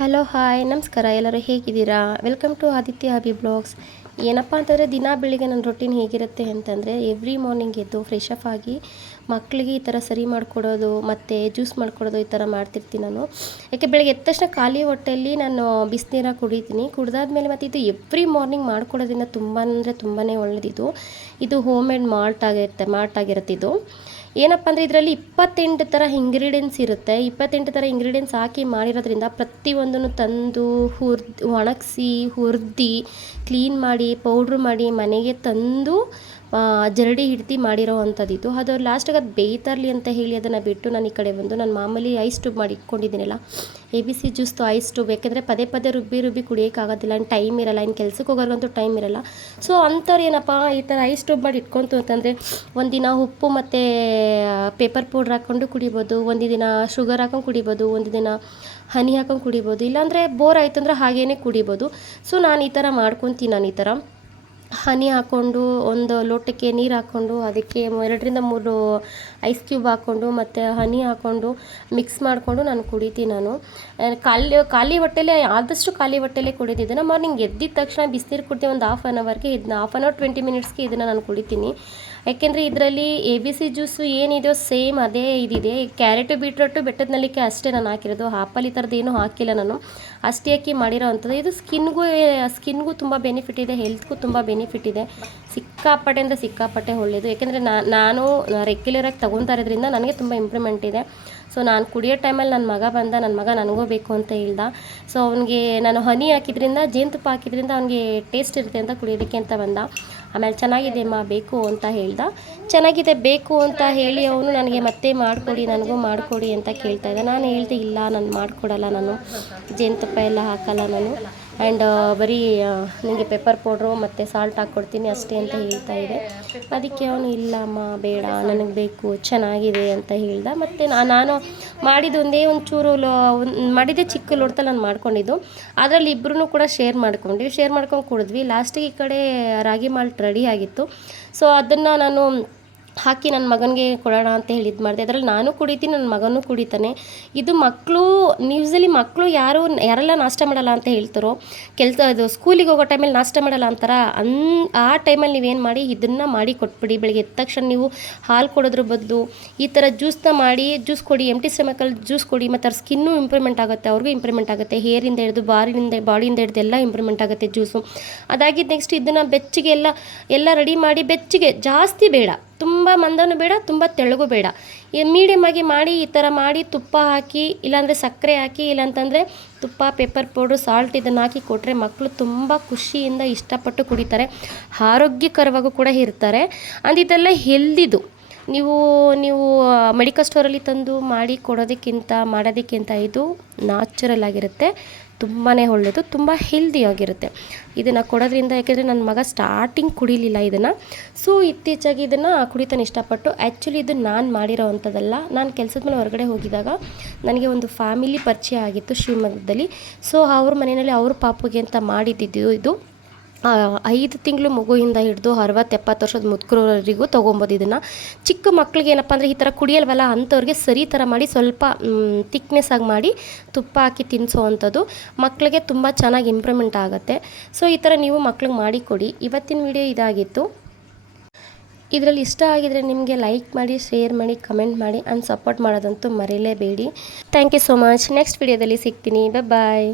Hello hi ನಮಸ್ಕಾರ, ಎಲ್ಲರೂ ಹೇಗಿದ್ದೀರಾ? Welcome to Aditya hobby blogs. ಏನಪ್ಪ ಅಂತಂದರೆ ದಿನ ಬೆಳಿಗ್ಗೆ ನನ್ನ ರೊಟೀನ್ ಹೇಗಿರುತ್ತೆ ಅಂತಂದರೆ, ಎವ್ರಿ ಮಾರ್ನಿಂಗ್ ಎದ್ದು ಫ್ರೆಶ್ ಅಪ್ ಆಗಿ ಮಕ್ಕಳಿಗೆ ಈ ಥರ ಸರಿ ಮಾಡಿಕೊಡೋದು ಮತ್ತು ಜ್ಯೂಸ್ ಮಾಡಿಕೊಡೋದು ಈ ಥರ ಮಾಡ್ತಿರ್ತೀನಿ ನಾನು. ಯಾಕೆ ಬೆಳಗ್ಗೆ ಎದ್ದ ತಕ್ಷಣ ಖಾಲಿ ಹೊಟ್ಟೆಯಲ್ಲಿ ನಾನು ಬಿಸಿನೀರ ಕುಡಿತೀನಿ. ಕುಡ್ದಾದ್ಮೇಲೆ ಮತ್ತು ಇದು ಎವ್ರಿ ಮಾರ್ನಿಂಗ್ ಮಾಡ್ಕೊಡೋದ್ರಿಂದ ತುಂಬಾ ಅಂದರೆ ತುಂಬಾ ಒಳ್ಳೆಯದಿದು. ಇದು ಹೋಮ್ ಮೇಡ್ ಮಾಲ್ಟ್ ಆಗಿರುತ್ತೆ ಇದು. ಏನಪ್ಪ ಅಂದರೆ ಇದರಲ್ಲಿ 28 ಥರ ಇಂಗ್ರೀಡಿಯೆಂಟ್ಸ್ ಇರುತ್ತೆ. 28 ಥರ ಇಂಗ್ರೀಡಿಯೆಂಟ್ಸ್ ಹಾಕಿ ಮಾಡಿರೋದ್ರಿಂದ ಪ್ರತಿಯೊಂದನ್ನು ತಂದು ಒಣಗಿಸಿ ಹುರಿದು ಕ್ಲೀನ್ ಮಾಡಿ ಪೌಡ್ರ್ ಮಾಡಿ ಮನೆಗೆ ತಂದು ಜರಡಿ ಹಿಡ್ದು ಮಾಡಿರೋ ಅಂಥದ್ದಿತ್ತು. ಅದು ಲಾಸ್ಟಿಗೆ ಅದು ಬೇಯ್ತಾರಲಿ ಅಂತ ಹೇಳಿ ಅದನ್ನು ಬಿಟ್ಟು ನಾನು ಈ ಕಡೆ ಬಂದು ನಾನು ಮಾಮೂಲಿ ಐಸ್ ಟ್ಯೂಬ್ ಮಾಡಿ ಇಟ್ಕೊಂಡಿದ್ದೀನಲ್ಲ, ABC ಜ್ಯೂಸ್ದು ಐಸ್ ಟ್ಯೂಬ್. ಯಾಕೆಂದರೆ ಪದೇ ಪದೇ ರುಬ್ಬಿ ಕುಡಿಯೋಕ್ಕಾಗೋದಿಲ್ಲ, ಇನ್ನು ಟೈಮ್ ಇರೋಲ್ಲ, ಇನ್ನು ಕೆಲ್ಸಕ್ಕೆ ಹೋಗೋರ್ಗಂತೂ ಟೈಮ್ ಇರೋಲ್ಲ. ಸೊ ಅಂಥವ್ರು ಏನಪ್ಪ ಈ ಥರ ಐಸ್ ಟ್ಯೂಬ್ ಮಾಡಿ ಇಟ್ಕೊಂತು ಅಂತಂದರೆ ಒಂದಿನ ಉಪ್ಪು ಮತ್ತು ಪೇಪರ್ ಪೌಡ್ರ್ ಹಾಕ್ಕೊಂಡು ಕುಡಿಬೋದು, ಒಂದು ದಿನ ಶುಗರ್ ಹಾಕೊಂಡು ಕುಡಿಬೋದು, ಒಂದು ದಿನ ಹನಿ ಹಾಕೊಂಡು ಕುಡಿಬೋದು, ಇಲ್ಲಾಂದರೆ ಬೋರ್ ಆಯ್ತು ಅಂದರೆ ಹಾಗೇ ಕುಡಿಬೋದು. ಸೊ ನಾನು ಈ ಥರ ಮಾಡ್ಕೊತೀನಿ. ನಾನು ಈ ಥರ ಹನಿ ಹಾಕ್ಕೊಂಡು ಒಂದು ಲೋಟಕ್ಕೆ ನೀರು ಹಾಕ್ಕೊಂಡು ಅದಕ್ಕೆ 2ರಿಂದ 3 ಐಸ್ ಕ್ಯೂಬ್ ಹಾಕ್ಕೊಂಡು ಮತ್ತು ಹನಿ ಹಾಕ್ಕೊಂಡು ಮಿಕ್ಸ್ ಮಾಡಿಕೊಂಡು ನಾನು ಕುಡಿತೀನಿ. ನಾನು ಖಾಲಿ ಹೊಟ್ಟೆಲೇ ಆದಷ್ಟು ಖಾಲಿ ಹೊಟ್ಟೆಲೇ ಕುಡಿದಿದ್ದನ್ನು ಮಾರ್ನಿಂಗ್ ಎದ್ದಿದ ತಕ್ಷಣ ಬಿಸಿನೀರು ಕುಡ್ತೀನಿ. ಒಂದು ಹಾಫ್ ಆನ್ ಅವರ್ಗೆ ಇದನ್ನ 20 ಮಿನಿಟ್ಸ್ಗೆ ಇದನ್ನು ನಾನು ಕುಡಿತೀನಿ. ಯಾಕೆಂದರೆ ಇದರಲ್ಲಿ ABC ಜ್ಯೂಸು ಏನಿದೆಯೋ ಸೇಮ್ ಅದೇ ಇದಿದೆ. ಕ್ಯಾರೆಟು ಬೀಟ್ರೋಟು ಬೆಟ್ಟದ ನೆಲ್ಲಿಕಾಯಿ ಅಷ್ಟೇ ನಾನು ಹಾಕಿರೋದು. ಆಪಲ್ ಈ ಥರದ್ದು ಏನೂ ಹಾಕಿಲ್ಲ ನಾನು, ಅಷ್ಟೇ ಹಾಕಿ ಮಾಡಿರೋ ಅಂಥದ್ದು. ಇದು ಸ್ಕಿನ್ಗೂ ತುಂಬ ಬೆನಿಫಿಟ್ ಇದೆ, ಹೆಲ್ತ್ಗೂ ತುಂಬ ಬೆನಿಫಿಟ್ ಇದೆ. ಸಿಕ್ಕಾಪಟ್ಟೆ ಅಂದರೆ ಸಿಕ್ಕಾಪಟ್ಟೆ ಒಳ್ಳೆಯದು. ಯಾಕೆಂದರೆ ನಾನು ರೆಗ್ಯುಲರಾಗಿ ತೊಗೊತಾ ಇರೋದ್ರಿಂದ ನನಗೆ ತುಂಬ ಇಂಪ್ರೂವ್ಮೆಂಟ್ ಇದೆ. ಸೊ ನಾನು ಕುಡಿಯೋ ಟೈಮಲ್ಲಿ ನನ್ನ ಮಗ ನನಗೂ ಬೇಕು ಅಂತ ಹೇಳ್ದ. ಸೊ ಅವನಿಗೆ ನಾನು ಹನಿ ಹಾಕಿದ್ರಿಂದ ಜೇನುತುಪ್ಪ ಹಾಕಿದ್ರಿಂದ ಅವನಿಗೆ ಟೇಸ್ಟ್ ಇರುತ್ತೆ ಅಂತ ಕುಡಿಯೋದಕ್ಕೆ ಅಂತ ಬಂದ. ಆಮೇಲೆ ಚೆನ್ನಾಗಿದೆ ಅಮ್ಮ ಬೇಕು ಅಂತ ಹೇಳ್ದ. ಚೆನ್ನಾಗಿದೆ ಬೇಕು ಅಂತ ಹೇಳಿ ಅವನು ನನಗೆ ಮತ್ತೆ ಮಾಡಿಕೊಡಿ, ನನಗೂ ಮಾಡಿಕೊಡಿ ಅಂತ ಕೇಳ್ತಾ ಇದ್ದ. ನಾನು ಹೇಳ್ದೆ ಇಲ್ಲ, ನಾನು ಮಾಡಿಕೊಡಲ್ಲ, ನಾನು ಜೇನುತುಪ್ಪ ಎಲ್ಲ ಹಾಕಲ್ಲ ನಾನು, ಆ್ಯಂಡ್ ಬರೀ ನನಗೆ ಪೆಪ್ಪರ್ ಪೌಡ್ರು ಮತ್ತು ಸಾಲ್ಟ್ ಹಾಕ್ಕೊಡ್ತೀನಿ ಅಷ್ಟೇ ಅಂತ ಹೇಳ್ತಾ ಇದೆ. ಅದಕ್ಕೆ ಅವನು ಇಲ್ಲ ಅಮ್ಮ ಬೇಡ, ನನಗೆ ಬೇಕು, ಚೆನ್ನಾಗಿದೆ ಅಂತ ಹೇಳ್ದ. ಮತ್ತು ನಾನು ಮಾಡಿದ್ದು ಒಂದೇ ಒಂಚೂರು ಮಾಡಿದ್ದೆ ಚಿಕ್ಕ ಲೋಟದಲ್ಲಿ ನಾನು ಮಾಡ್ಕೊಂಡಿದ್ದು. ಅದರಲ್ಲಿ ಇಬ್ಬರೂ ಕೂಡ ಶೇರ್ ಮಾಡ್ಕೊಂಡು ಕುಡಿದ್ವಿ. ಲಾಸ್ಟಿಗೆ ಈ ಕಡೆ ರಾಗಿ ಮಾಲ್ಟ್ ರೆಡಿ ಆಗಿತ್ತು. ಸೊ ಅದನ್ನು ನಾನು ಹಾಕಿ ನನ್ನ ಮಗನಿಗೆ ಕೊಡೋಣ ಅಂತ ಹೇಳಿ ಮಾಡಿದೆ. ಅದರಲ್ಲಿ ನಾನು ಕುಡಿತೀನಿ, ನನ್ನ ಮಗನೂ ಕುಡಿತಾನೆ. ಇದು ಯೂಸಲಿ ಮಕ್ಕಳು ಯಾರೆಲ್ಲ ನಾಷ್ಟ ಮಾಡಲ್ಲ ಅಂತ ಹೇಳ್ತಾರೋ, ಇದು ಸ್ಕೂಲಿಗೆ ಹೋಗೋ ಟೈಮಲ್ಲಿ ನಾಷ್ಟ ಮಾಡಲ್ಲ ಅಂತಾರ, ಆ ಟೈಮಲ್ಲಿ ನೀವೇನು ಮಾಡಿ ಇದನ್ನು ಮಾಡಿ ಕೊಟ್ಬಿಡಿ. ಬೆಳಗ್ಗೆ ಎದ್ದ ತಕ್ಷಣ ನೀವು ಹಾಲು ಕೊಡೋದ್ರ ಬದಲು ಈ ಥರ ಜ್ಯೂಸ್ ಕೊಡಿ, ಎಂಟಿ ಸ್ಟಮಕಲ್ಲಿ ಜ್ಯೂಸ್ ಕೊಡಿ. ಮತ್ತು ಅವ್ರ ಸ್ಕಿನ್ನೂ ಇಂಪ್ರೂವ್ಮೆಂಟ್ ಆಗುತ್ತೆ, ಅವ್ರಿಗೂ ಇಂಪ್ರೂವ್ಮೆಂಟ್ ಆಗುತ್ತೆ. ಹೇರಿಂದ ಹಿಡಿದು ಬಾಡಿಯಿಂದ ಹಿಡಿದು ಎಲ್ಲ ಇಂಪ್ರೂವ್ಮೆಂಟ್ ಆಗುತ್ತೆ ಜ್ಯೂಸು. ಅದಾಗಿದ್ದು ನೆಕ್ಸ್ಟ್ ಇದನ್ನು ಬೆಚ್ಚಗೆ ಎಲ್ಲ ರೆಡಿ ಮಾಡಿ, ಬೆಚ್ಚಗೆ ಜಾಸ್ತಿ ಬೇಡ, ತುಂಬ ಮಂದನೂ ಬೇಡ, ತುಂಬ ತೆಳ್ಳಗೂ ಬೇಡ, ಮೀಡಿಯಮ್ ಆಗಿ ಮಾಡಿ ಈ ಥರ ಮಾಡಿ ತುಪ್ಪ ಹಾಕಿ, ಇಲ್ಲಾಂದರೆ ಸಕ್ಕರೆ ಹಾಕಿ, ಇಲ್ಲಾಂತಂದರೆ ತುಪ್ಪ ಪೆಪ್ಪರ್ ಪೌಡ್ರು ಸಾಲ್ಟ್ ಇದನ್ನು ಹಾಕಿ ಕೊಟ್ಟರೆ ಮಕ್ಕಳು ತುಂಬ ಖುಷಿಯಿಂದ ಇಷ್ಟಪಟ್ಟು ಕುಡಿತಾರೆ, ಆರೋಗ್ಯಕರವಾಗೂ ಕೂಡ ಇರ್ತಾರೆ. ಇದೆಲ್ಲ ಹೆಲ್ದಿದು. ನೀವು ಮೆಡಿಕಲ್ ಸ್ಟೋರಲ್ಲಿ ತಂದು ಮಾಡಿ ಮಾಡೋದಕ್ಕಿಂತ ಇದು ನ್ಯಾಚುರಲ್ ಆಗಿರುತ್ತೆ, ತುಂಬಾ ಒಳ್ಳೆಯದು, ತುಂಬ ಹೆಲ್ದಿಯಾಗಿರುತ್ತೆ ಇದನ್ನು ಕೊಡೋದ್ರಿಂದ. ಯಾಕೆಂದರೆ ನನ್ನ ಮಗ ಸ್ಟಾರ್ಟಿಂಗ್ ಕುಡಿಲಿಲ್ಲ ಇದನ್ನು, ಸೊ ಇತ್ತೀಚೆಗೆ ಇದನ್ನು ಕುಡಿತಾನೆ ಇಷ್ಟಪಟ್ಟು. ಆ್ಯಕ್ಚುಲಿ ಇದು ನಾನು ಮಾಡಿರೋ ಅಂಥದ್ದಲ್ಲ. ನಾನು ಕೆಲಸದ ಮೇಲೆ ಹೊರಗಡೆ ಹೋಗಿದಾಗ ನನಗೆ ಒಂದು ಫ್ಯಾಮಿಲಿ ಪರಿಚಯ ಆಗಿತ್ತು ಶಿವಮೊಗ್ಗದಲ್ಲಿ. ಸೊ ಅವ್ರ ಮನೆಯಲ್ಲಿ ಅವ್ರ ಪಾಪುಗೆ ಅಂತ ಮಾಡಿದ್ದಿದ್ದು ಇದು. 5 ತಿಂಗಳು ಮಗುವಿಂದ ಹಿಡಿದು 60-70 ವರ್ಷದ ಮುದುಕರವರೆಗೂ ತೊಗೊಬೋದು ಇದನ್ನು. ಚಿಕ್ಕ ಮಕ್ಕಳಿಗೆ ಏನಪ್ಪ ಅಂದರೆ ಈ ಥರ ಕುಡಿಯಲ್ವಲ್ಲ ಅಂಥವ್ರಿಗೆ ಸರಿ ಥರ ಮಾಡಿ ಸ್ವಲ್ಪ ತಿಕ್ನೆಸ್ ಆಗಿ ಮಾಡಿ ತುಪ್ಪ ಹಾಕಿ ತಿನ್ನಿಸೋ ಅಂಥದ್ದು ಮಕ್ಕಳಿಗೆ ತುಂಬ ಚೆನ್ನಾಗಿ ಇಂಪ್ರೂವ್ಮೆಂಟ್ ಆಗುತ್ತೆ. ಸೊ ಈ ಥರ ನೀವು ಮಕ್ಳಿಗೆ ಮಾಡಿಕೊಡಿ. ಇವತ್ತಿನ ವಿಡಿಯೋ ಇದಾಗಿತ್ತು. ಇದರಲ್ಲಿ ಇಷ್ಟ ಆಗಿದರೆ ನಿಮಗೆ ಲೈಕ್ ಮಾಡಿ, ಶೇರ್ ಮಾಡಿ, ಕಮೆಂಟ್ ಮಾಡಿ, ಸಪೋರ್ಟ್ ಮಾಡೋದಂತೂ ಮರೆಯಲೇಬೇಡಿ. Thank you so much. Next ವಿಡಿಯೋದಲ್ಲಿ ಸಿಗ್ತೀನಿ. ಬಾಯ್.